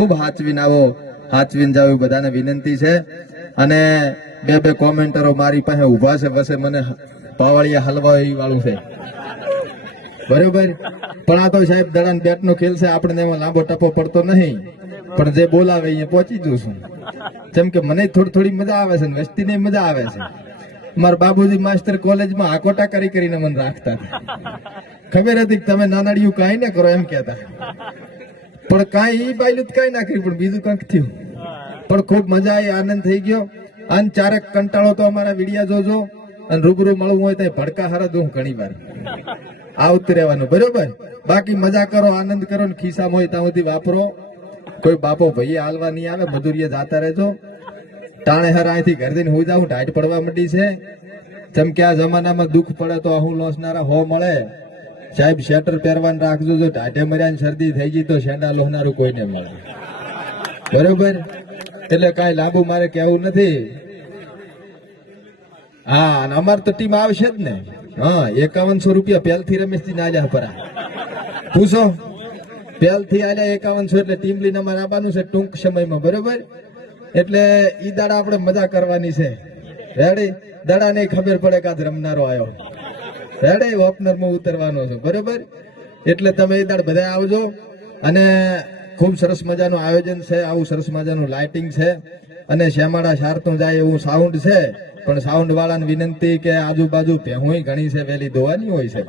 ખૂબ હાચવીને આવો, હાચવીને જાવ બધાને વિનંતી છે। અને બે કોમેન્ટરો મારી પાસે ઉભા છે, બસ મને પાવળિયા હલવા વાળું છે, બરોબર। પણ આ તો સાહેબ દડાન બેટ નો ખેલ છે, આપણે એમાં લાંબો ટપો પડતો નહીં, પણ જે બોલાવે અહીંયા પહોંચી જશું। જેમ કે મને થોડી મજા આવે છે, વસ્તી ને મજા આવે છે। મારા બાબુજી માસ્ટર કોલેજમાં હાકોટા કરીને મને રાખતા હતા, ખબર હતી કે તમે નાનાડિયું કાંઈ ને કરો એમ કહેતા, પણ કાંઈ ઈ બાયલું કાંઈ ના કર્યું, પણ બીજું કંઈક થયું। પણ ખૂબ મજા આવી, આનંદ થઈ ગયો। અને ચારક કંટાળો તો અમારા વિડિયા જોજો, અને રૂબરૂ મળવું હોય તો ભડકા હારા દઉં ઘણી વાર, આવતું રહેવાનું, બરોબર। બાકી મજા કરો, આનંદ કરો, ને ખિસ્સામાં હોય ત્યાં સુધી વાપરો। કોઈ બાપો ભાઈ હાલવા નહીં આવે, મધુરીએ જાતા રહેજો। ટાણે હર અહીંથી ઘર દઈને હું જાઉં, ઢાઢ પડવા માંડી છે। જેમ કે આ જમાનામાં દુઃખ પડે તો હું લોસનારા હો મળે, સાહેબ શેટર પહેરવાનું રાખજો, જો ઢાઢે મર્યા શરદી થઈ ગઈ તો શેંડા લોહનારું કોઈને મળે, બરોબર। એટલે કાંઈ લાંબુ મારે કહેવું નથી। હા, અને અમારે તો ટીમ આવશે જ ને। હા, 5100 રૂપિયા પહેલથી રમેશજી ના આલ્યા પરા, પૂછો પહેલથી આલ્યા 5100, એટલે ટીમ લઈને અમારે આવવાનું છે ટૂંક સમયમાં, બરોબર। એટલે ઈ દાડા આપણે મજા કરવાની છે, રેડી। દાડા ને ખબર પડે કે આજ રમનારો આવ્યો, રેડી, ઓપનરમાં ઉતરવાનો છે, બરોબર। એટલે તમે એ દાડ બધા આવજો। અને ખૂબ સરસ મજાનું આયોજન છે, આવું સરસ મજાનું લાઇટિંગ છે, અને શ્યામાળા શારતું જાય એવું સાઉન્ડ છે। પણ સાઉન્ડ વાળાને વિનંતી કે આજુબાજુ ભેહુંય ઘણી છે, વેલી દોવાની હોય છે।